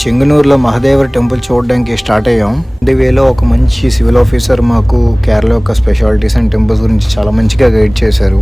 చెంగనూరులో మహదేవర్ temple చూడడానికి start అయ్యాం. The వేలో ఒక మంచి సివిల్ ఆఫీసర్ మాకు కేరళ యొక్క స్పెషాలిటీస్ అండ్ టెంపుల్స్ గురించి చాలా మంచిగా గైడ్ చేశారు.